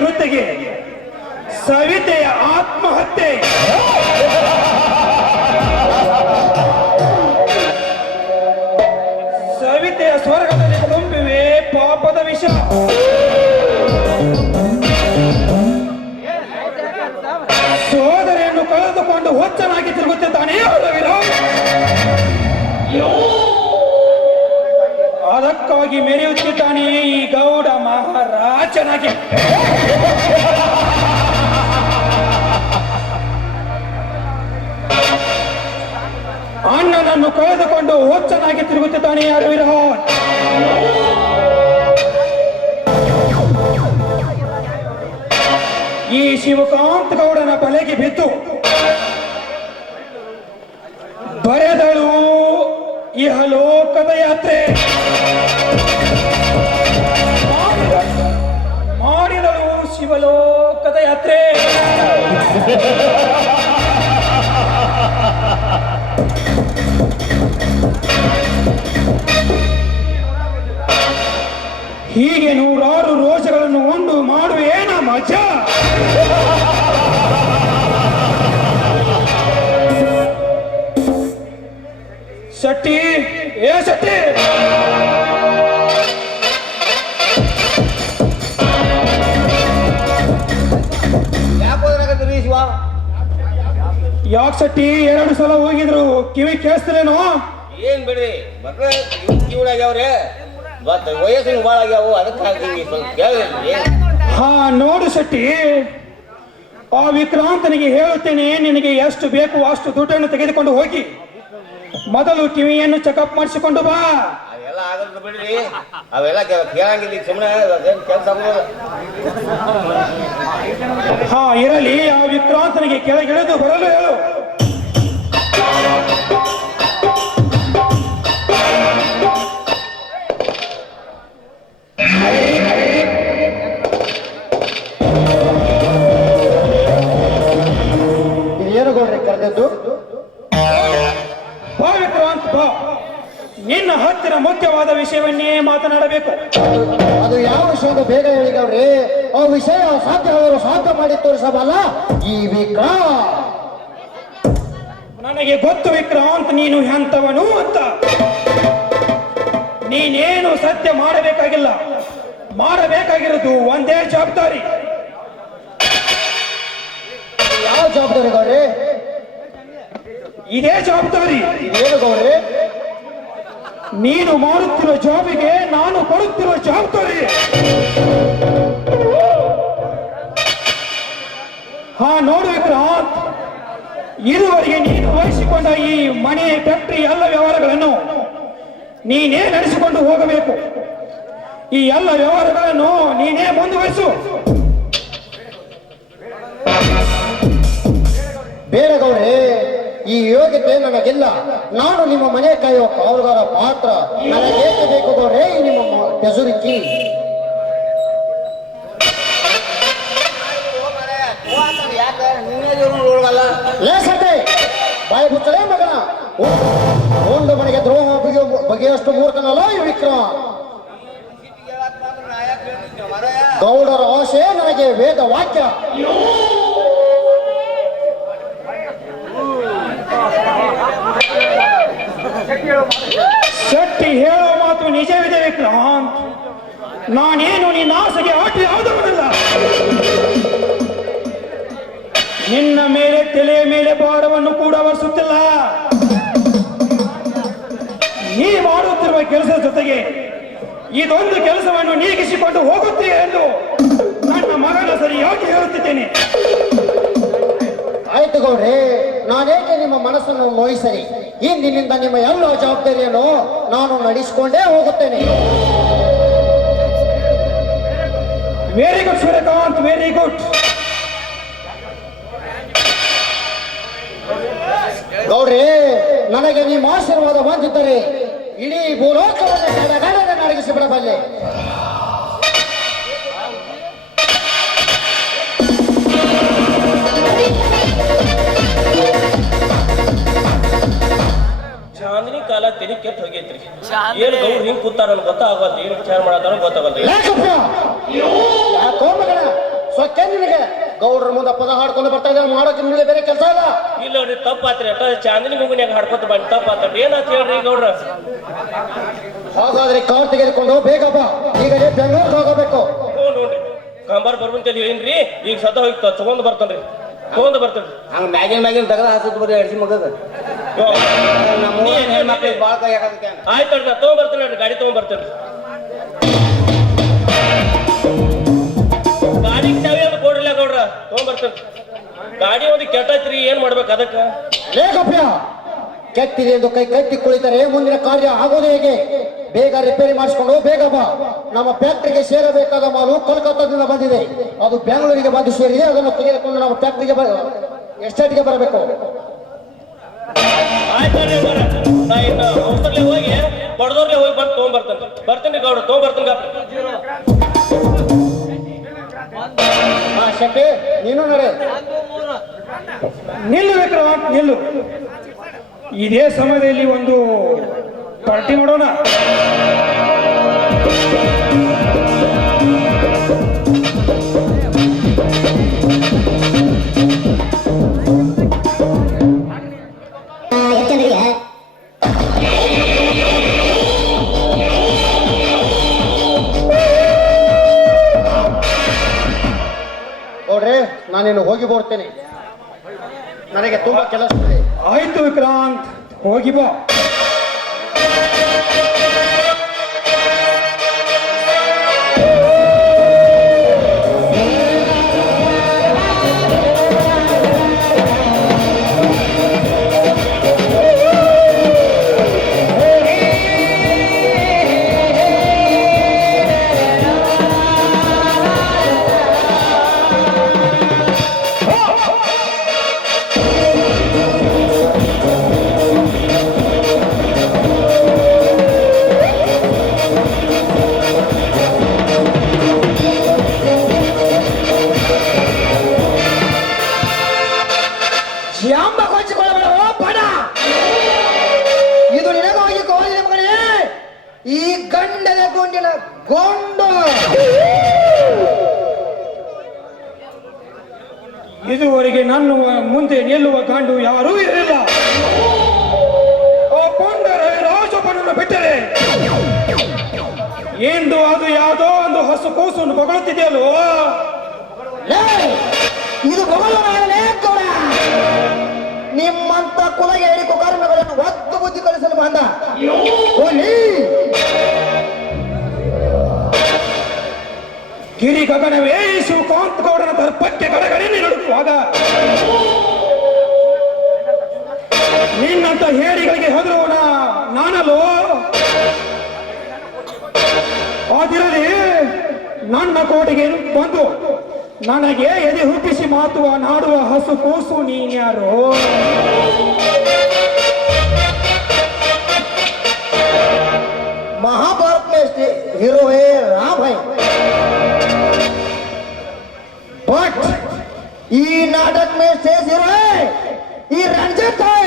ಕೃತ್ಯಗೆ ಸವಿತೆಯ ಆತ್ಮಹತ್ಯೆ. ಸವಿತೆಯ ಸ್ವರ್ಗದಲ್ಲಿ ತುಂಬಿವೆ ಪಾಪದ ವಿಷ. ಸೋದರಿಯನ್ನು ಕಳೆದುಕೊಂಡು ಹುಚ್ಚನಾಗಿ ತಿರುಗುತ್ತಿದ್ದಾನೆ ರವಿರಾವ್. ಅದಕ್ಕಾಗಿ ಮೆರೆಯುತ್ತಿದ್ದಾನೆ ಈ ಗೌಡ ಮಹಾರಾಜನಾಗಿ. ಅಣ್ಣನನ್ನು ಕಳೆದುಕೊಂಡು ಹುಚ್ಚನಾಗಿ ತಿರುಗುತ್ತಿದ್ದಾನೆ ರವಿರಾವ್. ಈ ಶಿವಕಾಂತ್ ಗೌಡನ ಬಲೆಗೆ ಬಿದ್ದು ಬರೆದಳು ಇಹಲೋಕದ ಯಾತ್ರೆ. ಮಾಡಿದಳು ಶಿವಲೋಕದ ಯಾತ್ರೆ. ಹೀಗೆ ನೂರಾರು ರೋಷಗಳನ್ನು ಉಂಡು ಮಾಡುವೇನ ಮಜಾ. ಶೆಟ್ಟಿ, ಏ ಶೆಟ್ಟಿ, ಯಾಕೆ ಶೆಟ್ಟಿ? 2 ಸಲ ಹೋಗಿದ್ರು, ಕಿವಿ ಕೇಳಿಸ್ತಲೇನೋ? ಏನ್ ಬಿಡ್ರಿ ಮಕ್ಳ ಕಿವಿಡಾಗ್ಯಾವ್ರಿ, ವಯಸ್ಸಿನ ಭಾಳ ಆಗ್ಯಾವು, ಅದಕ್ಕಾಗಿ ಸ್ವಲ್ಪ ಕೇಳಿದ್ರಿ. ಹಾ ನೋಡು ಶೆಟ್ಟಿ, ಆ ವಿಕ್ರಾಂತನಿಗೆ ಹೇಳುತ್ತೇನೆ, ನಿನಗೆ ಎಷ್ಟು ಬೇಕು ಅಷ್ಟು ದುಡ್ಡನ್ನು ತೆಗೆದುಕೊಂಡು ಹೋಗಿ ಮೊದಲು ಕಿವಿಯನ್ನು ಚೆಕಪ್ ಮಾಡಿಸಿಕೊಂಡು ಬಾ. ಅವೆಲ್ಲ ಆಗಲ್ಲ ಬಿಡ್ರಿ, ಅವೆಲ್ಲ ಕೇಳಂಗಿಲ್ಲ, ಸುಮ್ಮನೆ ಕೆಲಸ ಆಗೋದು. ಹಾ ಇರಲಿ, ಆ ವಿಕ್ರಾಂತನಿಗೆ ಕೆಳಗಿಳಿದು ಬರಲು ಹೇಳು. ಕರೆದದ್ದು ಬಾ ವಿಕ್ರಾಂತ್ ಬಾ, ನಿನ್ನ ಹತ್ತಿರ ಮುಖ್ಯವಾದ ವಿಷಯವನ್ನೇ ಮಾತನಾಡಬೇಕು. ಅದು ಯಾವ ವಿಷಯ ಬೇಗ ಹೇಳಿದವ್ರಿ? ಆ ವಿಷಯ ಸಾಧ್ಯವಾದರೂ ಸಾಧ್ಯ ಮಾಡಿ ತೋರಿಸಬಲ್ಲ ಈ ವಿಕ್ರಾಂತ್. ನನಗೆ ಗೊತ್ತು ವಿಕ್ರಾಂತ್ ನೀನು ಎಂತವನು ಅಂತ. ನೀನೇನು ಸತ್ಯ ಮಾಡಬೇಕಾಗಿಲ್ಲ, ಮಾಡಬೇಕಾಗಿರೋದು ಒಂದೇ ಜವಾಬ್ದಾರಿ. ಯಾವ ಜವಾಬ್ದಾರಿ ಗೌರಿ? ಇದೇ ಜವಾಬ್ದಾರಿ. ಏನು ಗೌರಿ? ನೀನು ಮಾಡುತ್ತಿರುವ ಜಾಬಿಗೆ ನಾನು ಕೊಡುತ್ತಿರುವ ಜವಾಬ್ದಾರಿ. ಹಾ ನೋಡು ವಿಕ್ರಾಂತ್, ಇದುವರೆಗೆ ನೀನು ವಹಿಸಿಕೊಂಡ ಈ ಮನೆ, ಫ್ಯಾಕ್ಟರಿ ಎಲ್ಲ ವ್ಯವಹಾರಗಳನ್ನು ನೀನೇ ನಡೆಸಿಕೊಂಡು ಹೋಗಬೇಕು. ಈ ಎಲ್ಲ ವ್ಯವಹಾರಗಳನ್ನು ನೀನೇ ಮುಂದುವರಿಸು. ಬೇರೆ ಗೌರಿ, ಈ ಯೋಗ್ಯತೆ ನನಗಿಲ್ಲ. ನಾನು ನಿಮ್ಮ ಮನೆ ಕಾಯುವ ಕಾವಲುಗಾರ ಪಾತ್ರ. ನನಗೇಕೆ ಬೇಕು ಗೌರಿ ನಿಮ್ಮ ತೆಸುರಿಕಿ? ಲೇಸಟ್ಟೆ ಬಾಯಿ ಮುಚ್ಚಲೇ ಮಗನ. ಒಂದು ಮನೆಗೆ ದ್ರೋಹ ಬಗೆಯಷ್ಟು ಮೂರ್ಖನಲ್ಲ ಈ ವಿಕ್ರಮ್. ಗೌಡರ ಆಶೆ ನನಗೆ ವೇದ ವಾಕ್ಯ. ಶೆಟ್ಟಿ ಹೇಳೋ ಮಾತು ನಿಜವಿದೆ ವಿಕ್ರಾಂತ್. ನಾನೇನು ನಿನ್ನ ಆಸೆಗೆ ಆಟಿ ಆದವನಲ್ಲ. ನಿನ್ನ ಮೇಲೆ ತಲೆಯ ಮೇಲೆ ಭಾರವನ್ನು ಕೂಡ ಹೊರಿಸುತ್ತಿಲ್ಲ. ನೀ ಮಾಡುತ್ತಿರುವ ಕೆಲಸದ ಜೊತೆಗೆ ಇದೊಂದು ಕೆಲಸವನ್ನು ನೀಗಿಸಿಕೊಂಡು ಹೋಗುತ್ತೀಯ ಎಂದು ನನ್ನ ಮಗನ ಸರಿಯಾಗಿ ಹೇಳುತ್ತಿದ್ದೇನೆ. ಆಯ್ತು ಗೌಡ್ರೆ, ನಾನೇಕೆ ನಿಮ್ಮ ಮನಸ್ಸನ್ನು ನೋಯಿಸಲಿ. ಇಂದಿನಿಂದ ನಿಮ್ಮ ಎಲ್ಲ ಜವಾಬ್ದಾರಿಯನ್ನು ನಾನು ನಡೆಸಿಕೊಂಡೇ ಹೋಗುತ್ತೇನೆ. Very good Suryakant, very good. ಗೌಡ್ರೆ, ನನಗೆ ನಿಮ್ಮ ಆಶೀರ್ವಾದ ಹೊಂದಿದ್ದರೆ ಇಡೀ ಭೂಲೋಕವನ್ನು ಗಡಗಡನೆ ನಡಗಿಸಿ ಬಿಡಬಲ್ಲೆ. ಚಾಂದಿನಿ ಕಾಲ ತೆರಿ ಕೆಟ್ಟ ಹೋಗೈತ್ರಿ. ಏನು ಗೌಡ್ರು ಹಿಂಗ್ ಕೂತಾರ ಗೊತ್ತಾಗಲ್ಲ, ಏನು ವಿಚಾರ ಮಾಡತಾರೋ ಗೊತ್ತಾಗಲ್ಲ. ಯಾಕೋ ಮಗನ, ಸೊಕ್ಕೆ ನಿನಗೆ ಗೌಡ್ರ ಮುಂದೆ ಪದ ಹಾಡ್ಕೊಂಡು ಬರ್ತಾ ಇದ್ದಾರೆ ಮಾಡೋಕೆ ನಿನಗೆ ಬೇರೆ ಕೆಲಸ ಇಲ್ಲ. ಇಲ್ಲ ನೋಡ್ರಿ ತಪ್ಪಾತ್ರಿ ಅಟ ಚಾಂದಿನಿ ಗುಂಗುನ್ಯಾಗ ಹಾಡ್ಕೊತ ಬಂದ್ ತಪ್ಪಾತ ಏನಾತ್ ಹೇಳ್ರಿ ಗೌಡ್ರ. ಹಾಗಾದ್ರೆ ಕಾರ್ ತೆಗೆದುಕೊಂಡು ಬೇಗ ಬಾ, ಈಗಲೇ ಬೆಂಗಳೂರಿಗೆ ಹೋಗಬೇಕು. ಹ್ಞೂ ನೋಡ್ರಿ ಕಂಬಾರ್ ಬರ್ಬಂತೇಳಿ ಹೇಳಿನ್ರಿ, ಈಗ ಸದ ಹೋಗಿ ತಗೊಂಡ್ ಬರ್ತೇನ್ರಿ ಹಂಗ ಮ್ಯಾಗಿನ ತೆಗದ ಹಾಸತ್ ಬರೀ ಅಡ್ಸಿ ಮಗದ ನಮ್ಮ ಹೆಣ್ಮಕ್ಳಿಗೆ ಬಾಳ ಕೈ ಹಾಕದಕ್ಕೆ. ಆಯ್ತು ನೋಡ್ರಿ ನಾ ತಗೊಂಡ್ಬರ್ತೇನೆ ನೋಡ್ರಿ, ಗಾಡಿ ತಗೊಂಡ್ಬರ್ತೇನೆ. ಗಾಡಿಗೆ ಚಾವಿ ಅದು ಕೊಡ್ರಲ್ಲ ಗೌಡ್ರ, ತಗೊಂಡ್ಬರ್ತೇನೆ. ಗಾಡಿ ಒಂದು ಕೆಟ್ಟೈತ್ರಿ, ಏನ್ ಮಾಡ್ಬೇಕು ಅದಕ್ಕೆ? ಲೇಖಪ್ಯ ಕೆಟ್ಟಿದೆ ಎಂದು ಕೈ ಕಟ್ಟಿ ಕುಳಿತರೆ ಮುಂದಿನ ಕಾರ್ಯ ಆಗೋದು ಹೇಗೆ? ಬೇಗ ರಿಪೇರಿ ಮಾಡಿಸಿಕೊಂಡು ಬೇಗ ಬಾ. ನಮ್ಮ ಫ್ಯಾಕ್ಟರಿಗೆ ಸೇರಬೇಕಾದ ಮಾಲು ಕೋಲ್ಕತ್ತಾದಿಂದ ಬಂದಿದೆ, ಅದು ಬೆಂಗಳೂರಿಗೆ ಬಂದು ಸೇರಿದೆ. ಅದನ್ನು ತೆಗೆದುಕೊಂಡು ನಮ್ಮ ಫ್ಯಾಕ್ಟರಿಗೆ ಎಸ್ಟೇಟ್ಗೆ ಬರಬೇಕು. ಆಯ್ತು ನೋಡ್ರಿ ಗೌಡ್ರ, ನಾ ಇನ್ನು ಔಷಧಿ ಹೋಗಿ ಬಡದವ್ರಿಗೆ ಹೋಗಿ ಬಂದು ಬರ್ತೇನೆ ಗೌಡ್ರ, ತಗೊಂಡ್ಬರ್ತೇನೆ. ಹಾ ಶೆಟ್ಟಿ, ನೀನು ನಡೆ. ನಿಲ್ಲು ವಿಕ್ರಮ್, ನಿಲ್ಲು. ಇದೇ ಸಮಯದಲ್ಲಿ ಒಂದು ಪಾರ್ಟಿ ಮಾಡೋಣ. ನೋಡ್ರಿ, ನಾನಿನ್ನು ಹೋಗಿ ಬರ್ತೇನೆ, ನನಗೆ ತುಂಬಾ ಕೆಲಸ ಇದೆ. ಆಯ್ತು ವಿಕ್ರಾಂತ್, ಹೋಗಿ ಬಾ. ಇದು ನಿನಗಾಗಿ ಕೋರಿದ ಮಗನೇ, ಈ ಗಂಡನ ಗುಂಡಿನ ಗೊಂಡು. ಇದುವರೆಗೆ ನನ್ನ ಮುಂದೆ ನಿಲ್ಲುವ ಗಂಡು ಯಾರೂ ಇರಲಿಲ್ಲ. ಆ ಕೊಂಡರೆ ರಾಜಪ್ಪನನ್ನು ಬಿಟ್ಟರೆ ಎಂದು ಅದು ಯಾವುದೋ ಒಂದು ಹಸು ಕೂಸನ್ನು ಬಗಳುತ್ತಿದೆಯಲ್ಲೋ. ಇದು ಗೌಡ, ನಿಮ್ಮಂತ ಕುಲಗೆ ಹೇಳಿ ಕುಕರ್ಮಗಳನ್ನು ಒತ್ತು ಬುದ್ಧಿ ಕಲಿಸಲು ಬಂದ ಗಿರಿ ಗಗನವೇ ಶಿವಕಾಂತ್ ಗೌಡನ ದರ್ಪಕ್ಕೆ ಕಡೆಗಡೆ ನೀಡುವಾಗ ನಿನ್ನಂತ ಹೇಡಿಗಳಿಗೆ ಹೆದರುವಣ ನಾನಲ್ಲೋ. ಆದಿರಲಿ, ನನ್ನ ಕೋಟೆಗೆ ಬಂದು ನನಗೆ ಎದೆ ಹುಟ್ಟಿಸಿ ಮಾತುವ ನಾಡುವ ಹಸು ಕೂಸು ನೀನ್ಯಾರು? महाभारत में हीरो है राम है, बट ई नाटक में शेष हीरो है ये रंजित है.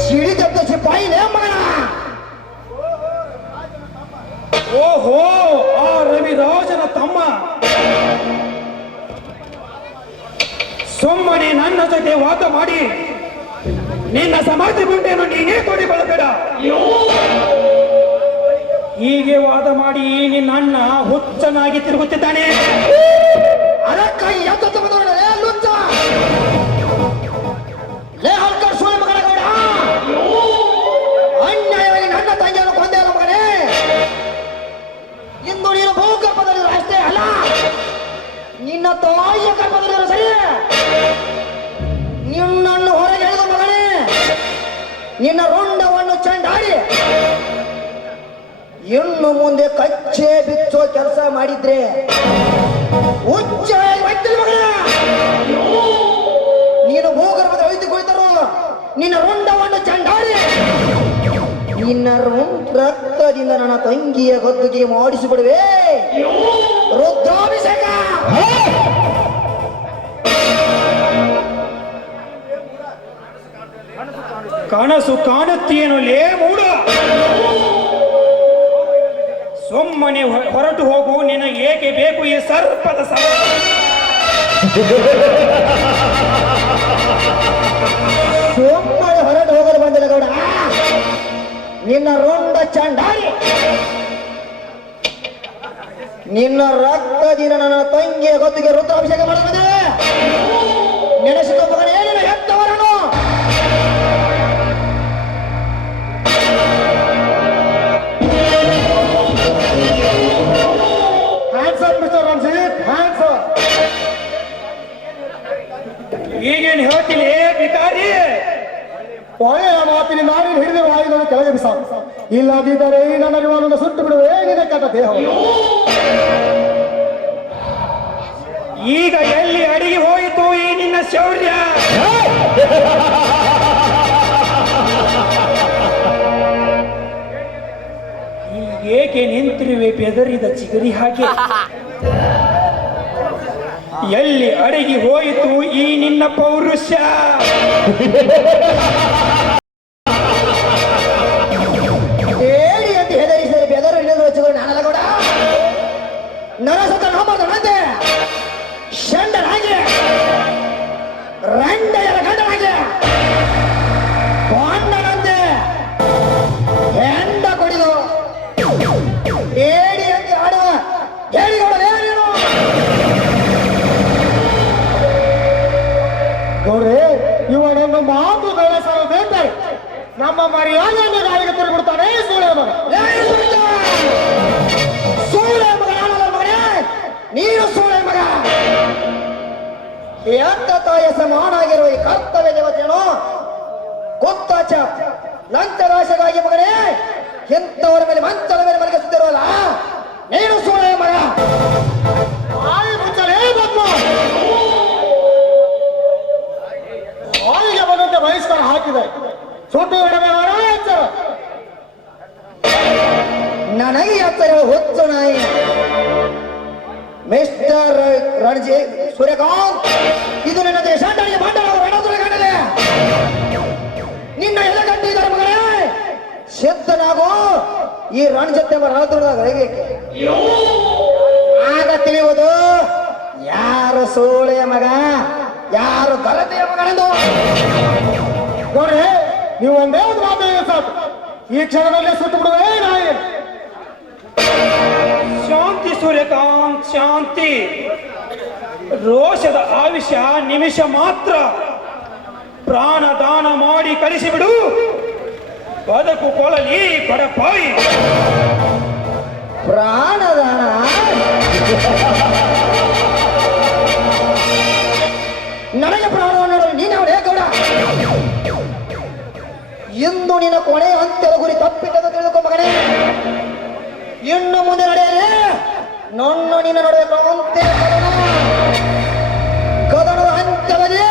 सीढ़ी जब तो सिपाही ने माना. ಓಹೋ, ಆ ರವಿರಾಜನ ತಮ್ಮ. ಸುಮ್ಮನೆ ನನ್ನ ಜೊತೆ ವಾದ ಮಾಡಿ ನಿನ್ನ ಸಮಾಧಿ ಗುಂಡೆಯನ್ನು ನೀನೇ ಕೊಡಿಕೊಳ್ಳಬೇಡ. ಹೀಗೆ ವಾದ ಮಾಡಿ ನಿನ್ನ ಅಣ್ಣ ಹುಚ್ಚನಾಗಿ ತಿರುಗುತ್ತಿದ್ದಾನೆ. ಅದಕ್ಕಾಗಿ ಯಾವತ್ತೂ ಬಂದವರೇ ಲುಚ್ಚ ಲೇ ಹಲ್ಕರ್ ಸುಳ್ಳು ಮಗನ ಗೌಡ, ಅನ್ಯಾಯವಾಗಿ ನನ್ನ ತಂಗಿಯನ್ನು ಕೊಂದೆ ಅಲ್ಲ ಮಗನೇ. ಇಂದು ನೀನು ಭೂಗರ್ಭದಲ್ಲಿರೋ ಅಷ್ಟೇ ಅಲ್ಲ, ನಿನ್ನ ತಾಯಿಯ ಗರ್ಭದಲ್ಲಿರೋ ಸರಿ. ನಿನ್ನನ್ನು ಹೊರಗೆ ಎಳೆದ ಮಗನೇ, ನಿನ್ನ ರುಂಡವನ್ನು ಚೆಂಡಾಡಿ ಇನ್ನು ಮುಂದೆ ಕಚ್ಚೆ ಬಿಚ್ಚೋ ಕೆಲಸ ಮಾಡಿದ್ರೆ ಉಚ್ಚ ಮಗನ ನೀನು ಭೂಗರ್ಭದ ಅಳಿದು ಕುಳಿತರು. ನಿನ್ನ ರುಂಡವನ್ನು ಚೆಂಡಾಡಿ ನಿನ್ನ ರಕ್ತದಿಂದ ನನ್ನ ತಂಗಿಯ ಗದ್ದುಗೆ ಮಾಡಿಸಿಬಿಡುವೆ. ರುದ್ರಾಭಿಷೇಕ. ಕನಸು ಕಾಣುತ್ತೇನು ಲೇ ಮೂಡ? ಸುಮ್ಮನೆ ಹೊರಟು ಹೋಗು. ನಿನಗೆ ಏಕೆ ಬೇಕು ಸರ್ಪದ ಸವಾಲು. ಸುಮ್ಮನೆ ಹೊರಟು ಹೋಗಲು ಬಂದಿಲ್ಲ ಗೌಡ. ನಿನ್ನ ರುಂಡ ಚಂಡಾರಿ, ನಿನ್ನ ರಕ್ತದಿನ ನನ್ನ ತಂಗಿಯ ಗೊತ್ತಿಗೆ ರುದ್ರಾಭಿಷೇಕ ಮಾಡಬಹುದು. ನೆನೆಸಿದ ಮಗನೇ ನಿನ್ನ ಹೆತ್ತವರನ್ನು. ಈಗೇನು ಹೇಳ್ತೀನಿ ಬಿಕಾರಿ? ಒಳ್ಳೆಯ ಮಾತಿನ ನಾಡಿನ ಹಿಡಿದಿರುವ ಆಯುಧವನ್ನು ಕೆಳಗೆ ಬಿಸ. ಇಲ್ಲದಿದ್ದರೆ ಈ ನನ್ನ ರಿವಾಲ್ವನ್ನು ಸುಟ್ಟು ಬಿಡುವೆ ನಿನ್ನ ಕೆಟ್ಟ ದೇಹವನ್ನು. ಈಗ ಎಲ್ಲಿ ಅಡಿಗೆ ಹೋಯಿತು ಈ ನಿನ್ನ ಶೌರ್ಯ? ಏಕೆ ನಿಂತಿರುವೆ ಬೆದರಿದ ಚಿಗರಿ ಹಾಗೆ? ಎಲ್ಲಿ ಅಡಗಿ ಹೋಯಿತು ಈ ನಿನ್ನ ಪೌರುಷ? ಹೇಳಿ ಅಂತ ಹೆದರಿಸಿದರೆ ಬೆದರು ಇಲ್ಲದ ವಚ್ಚುಗಳು ನಾನಲ್ಲ ಗೌಡ. ನರಸತ ನಾಮದಂತೆ ಷಂಡನಾಗೆ ರಂಡೆಯರ ಗಂಡನಾಗೆ ಕೊಂಡನಂತೆ ಹೆಂಡ ಕೊಡಿದು ಹೇಳಿ ಅಂತ ಆಡುವ ಹೇಳಿಗಳೇನೇನು ಗೌಡ್ರೆ, ಇವನನ್ನು ಮಾತು ಬೆಳೆಸಲು ಬೇಕಾರೆ ನಮ್ಮ ಮರ್ಯಾದೆಯನ್ನು ಗಾಳಿಗೆ ತಿರುಗಿಬಿಡ್ತಾನೆ ಸೂಳೆ ಮಗ. ಸೂಳೆ ಮಗ ನಾನಲ್ಲ ಮಗನೇ, ನೀನು ಸೂಳೆ ಮಗ. ಎಂತ ತಾಯಿಯ ಸಮಾನಾಗಿರುವ ಈ ಕರ್ತವ್ಯ ದೇವತೆಯನ್ನು ಗೊತ್ತಾಚ ಲಂಚರಾಶಗಾಗಿ ಮಗನೇ ಎಂತವರ ಮೇಲೆ ಮಂಚದ ಮೇಲೆ ಮಲಗಿಸುತ್ತಿರೋಲ್ಲ ನೀನು ಸೂಳೆ ಮಗ. ಮುಚ್ಚಲೇ ಬಮ್ಮ ಆಯಿಗೆ ಬಂದಂತೆ ಬಹಿಷ್ಕಾರ ಹಾಕಿದೆ. ಸುಟ್ಟು ಎಚ್ಚರ ನನಗೆ ಎಚ್ಚರ ಹೊತ್ತು ನಾಯಿ. ಮಿಸ್ಟರ್ ರಣಜಿ ಸೂರ್ಯಕಾಂತ್, ಇದು ನನ್ನ ದೇಶ ಗಂಡಲೆ ನಿನ್ನ ಎಲ್ಲ ಗಂಟಿದ್ದಾರೆ ಮಗನೇ. ಸಿದ್ಧನಾಗು ಈ ರಣಜತೆ ರಣದುರ್ದಾಗ ಆಗ ತಿಳಿಯುವುದು ಯಾರು ಸೂಳೆಯ ಮಗ ಯಾರು ಗಲತೆಯ ಮಗನೆಂದು. ನೋಡ್ರಿ, ನೀವು ಒಂದೇ ಒಂದು ಮಾತು ಸಾಕು, ಈ ಕ್ಷಣದಲ್ಲೇ ಸುಟ್ಟು ಬಿಡುವೆ ನಾಯಿ. ಶಾಂತಿ ಸೂರ್ಯಕಾಂತ್, ಶಾಂತಿ. ರೋಷದ ಆವಿಷ ನಿಮಿಷ ಮಾತ್ರ. ಪ್ರಾಣ ದಾನ ಮಾಡಿ ಕಳಿಸಿಬಿಡು, ಬದುಕು ಕೊಳಲಿ ಬಡಪಾಯಿ. ಪ್ರಾಣದಾನ ನನಗೆ ಪ್ರಾಣವನ್ನು ನೋಡಲು ನೀನವನೇ ಗೌಡ. ಇಂದು ನಿನ್ನ ಕೊನೆ ಅಂತ್ಯದ ಗುರಿ ತಪ್ಪಿಟ್ಟೆಂದು ತಿಳಿದುಕೊ ಮಗನೇ. ಇನ್ನು ಮುಂದೆ ನಡೆಯಲೇ ನನ್ನ ನಿನ್ನ ನಡುವೆ ಅಂತ್ಯ ಕದನದ ಅಂತ್ಯದಲ್ಲಿ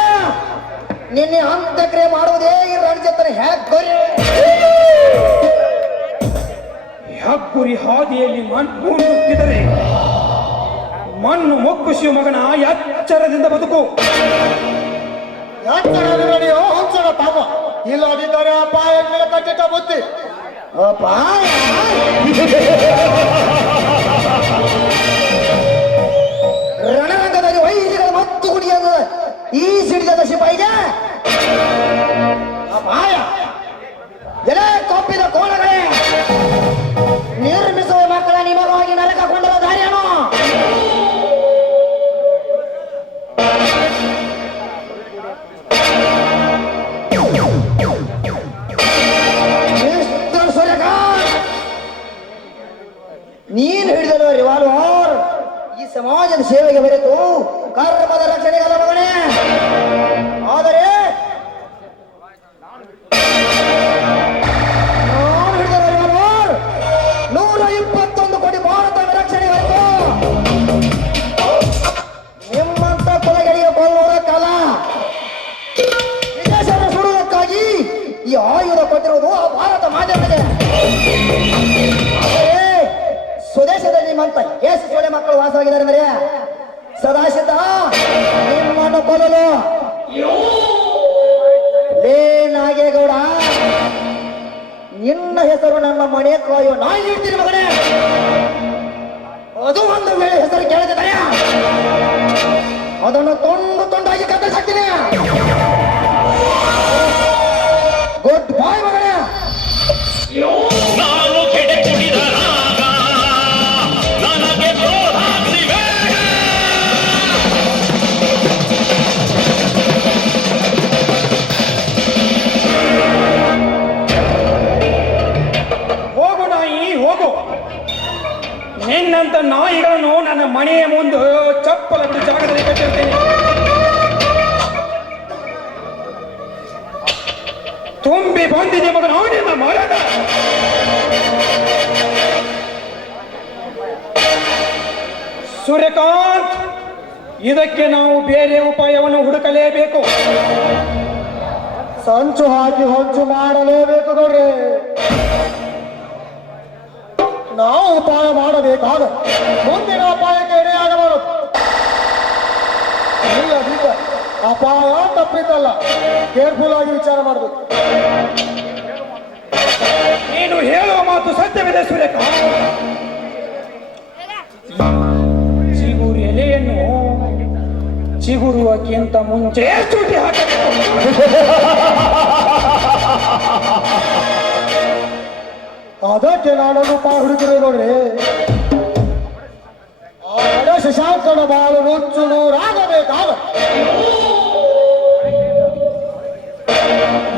ನಿನ್ನೆ ಅಂತ್ಯಕ್ರಿಯೆ ಮಾಡುವುದೇ ಈ ರಣಜತ್ತನ ಹೆಗ್ಗುರಿ. ಹೆಗ್ಗುರಿ ಹಾದಿಯಲ್ಲಿ ಮಣ್ಣು ನುಗ್ಗಿದರೆ ಮಣ್ಣು ಮೊಕ್ಕು ಶಿವ ಮಗನ ಎಚ್ಚರದಿಂದ ಬದುಕು. ನಡೆಯೋ ಹಂಸನ ಪಾಪ, ಇಲ್ಲದಿದ್ದರೆ ಅಪಾಯ ಮೇಲೆ ಕಟ್ಟಿಟ್ಟ ಬುದ್ಧಿ. ಅಪಾಯ ರಣರಂಗದಲ್ಲಿ ವೈದ್ಯಗಳ ಮತ್ತು ಗುಡಿಯಾದ ಈ ಸಿಡಿದ ಸಿಪಾಯಿಗೆ ಅಪಾಯ. ಎಲೆ ಕೊಪ್ಪಿದ ಕೋಣಗಳೇ, ನಿರ್ಮಿಸುವ ಮಕ್ಕಳ ನಿಮಗಾಗಿ ನರಕ ಕೊಂಡರ ದಾರಿಯನು. ಮಿಸ್ಟರ್ ಸೂರ್ಯಕಾಂತ್, ನೀನು ಹಿಡಿದಲು ರಿವಾಲ್ವರ್ ಈ ಸಮಾಜದ ಸೇವೆಗೆ ಬೆರೆತು ಕರ್ಮದ ರಕ್ಷಣೆಗಲ್ಲ ಮಗನೇ. ಆದರೆ ನಾನು ಹಿಡಿದ ರಿವಾಲ್ವರ್ 121 ಕೋಟಿ ಭಾರತ ರಕ್ಷಣೆ ಹೊರತು ನಿಮ್ಮಂತ ಕೊಲೆಗಳಿಗೆ ಕೊಲ್ಲುವ ಕಾಲ. ವಿದೇಶದ ಸುಡುವುದಕ್ಕಾಗಿ ಈ ಆಯುಧ ಕೊಟ್ಟಿರುವುದು ಆ ಭಾರತ ಮಾಧ್ಯಮಕ್ಕೆ. ಸ್ವದೇಶದಲ್ಲಿ ನಿಮ್ಮಂತ ಎಷ್ಟು ಸೊಳ್ಳೆ ಮಕ್ಕಳು ವಾಸವಾಗಿದ್ದಾರೆ ಅಂದರೆ ಸದಾಶಿತ ನಿಮ್ಮನ್ನು ಕೊಲ್ಲಲು. ಲೇ ನಾಗೇಗೌಡ, ನಿನ್ನ ಹೆಸರು ನನ್ನ ಮನೆ ಕಾಯುವ ನಾಯಿ ಇಡ್ತೀನಿ ಮಗನೇ. ಅದು ಒಂದು ವೇಳೆ ಹೆಸರು ಕೇಳಿದರೆ ನಾನು ನನ್ನ ಮನೆಯ ಮುಂದೆ ಚಪ್ಪಲ ಬಿಡು ಜಾಗದಲ್ಲಿ ಕಟ್ಟಿರ್ತೇನೆ. ತುಂಬಿ ಬಂದಿದೆ ಮಗ ನಾಡಿನ ಮರದ. ಸೂರ್ಯಕಾಂತ್, ಇದಕ್ಕೆ ನಾವು ಬೇರೆ ಉಪಾಯವನ್ನು ಹುಡುಕಲೇಬೇಕು. ಸಂಚು ಹಾಕಿ ಹೊಂಚು ಮಾಡಲೇಬೇಕು ನೋಡ್ರಿ. ನಾವು ಉಪಾಯ ಮಾಡಬೇಕಾದ ಮುಂದಿನ ಅಪಾಯಕ್ಕೆ ಎಡೆಯಾಗಬಾರದು. ಇಲ್ಲದಿದ್ದ ಅಪಾಯ ತಪ್ಪಿದ್ದಲ್ಲ, ಕೇರ್ಫುಲ್ ಆಗಿ ವಿಚಾರ ಮಾಡಬೇಕು. ನೀನು ಹೇಳುವ ಮಾತು ಸತ್ಯವಿದೆ ಸೂರ್ಯಕಾಂತ್. ಚಿಗುರು ಎಲೆಯನ್ನು ಚಿಗುರುವಕ್ಕಿಂತ ಮುಂಚೆ ಚೂಟಿ ಹಾಕಬೇಕು. ಅದಕ್ಕೆ ನಾನೊಂದು ಉಪಾಯ ಹುಡುಕಿರೋ ನೋಡ್ರಿ. ಆ ಶಶಾಂಕನ ಬಾಳು ನುಚ್ಚು ನೂರಾಗಬೇಕಾದ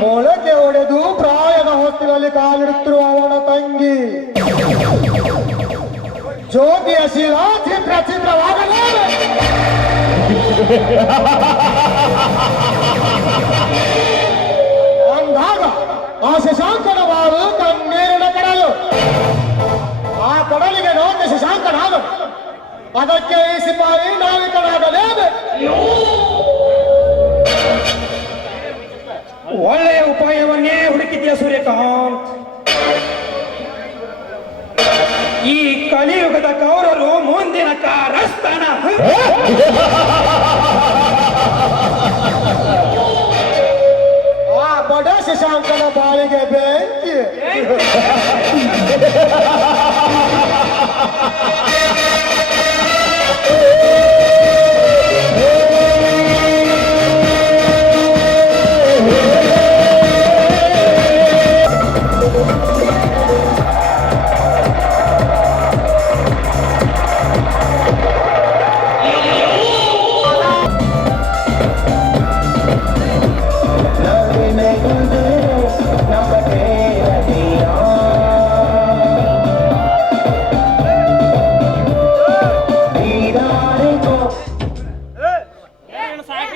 ಮೊಳಕೆ ಒಡೆದು ಪ್ರಾಯದ ಹೊತ್ತಿನಲ್ಲಿ ಕಾಲಿಡುತ್ತಿರುವ ಅವನ ತಂಗಿ ಜ್ಯೋತಿಯ ಶೀಲ ಚಿತ್ರ ಚಿತ್ರವಾಗಲೇಬೇಕು. ಅಂದಾಗ ಆ ಶಶಾಂಕನ ಬಾಳು ಕಣ್ಣೀರಿನ ಕಡಲು. ಆ ಕಡಲಿಗೆ ನೋಟ ಶಶಾಂಕನಾದ, ಅದಕ್ಕೆ ಈ ಸಿಪಾಯಿ ನಾವಿಕನಾಗಲೇಬೇಕು. ಒಳ್ಳೆಯ ಉಪಾಯವನ್ನೇ ಹುಡುಕಿದ್ಯಾ ಸೂರ್ಯಕಾಂತ್. ಈ ಕಲಿಯುಗದ ಕೌರರು ಮುಂದಿನ ಕಾರಸ್ಥಾನ. ಆ ಬಡ ಶಶಾಂಕನ ಬಾಳಿಗೆ ಬೆಂಕಿ.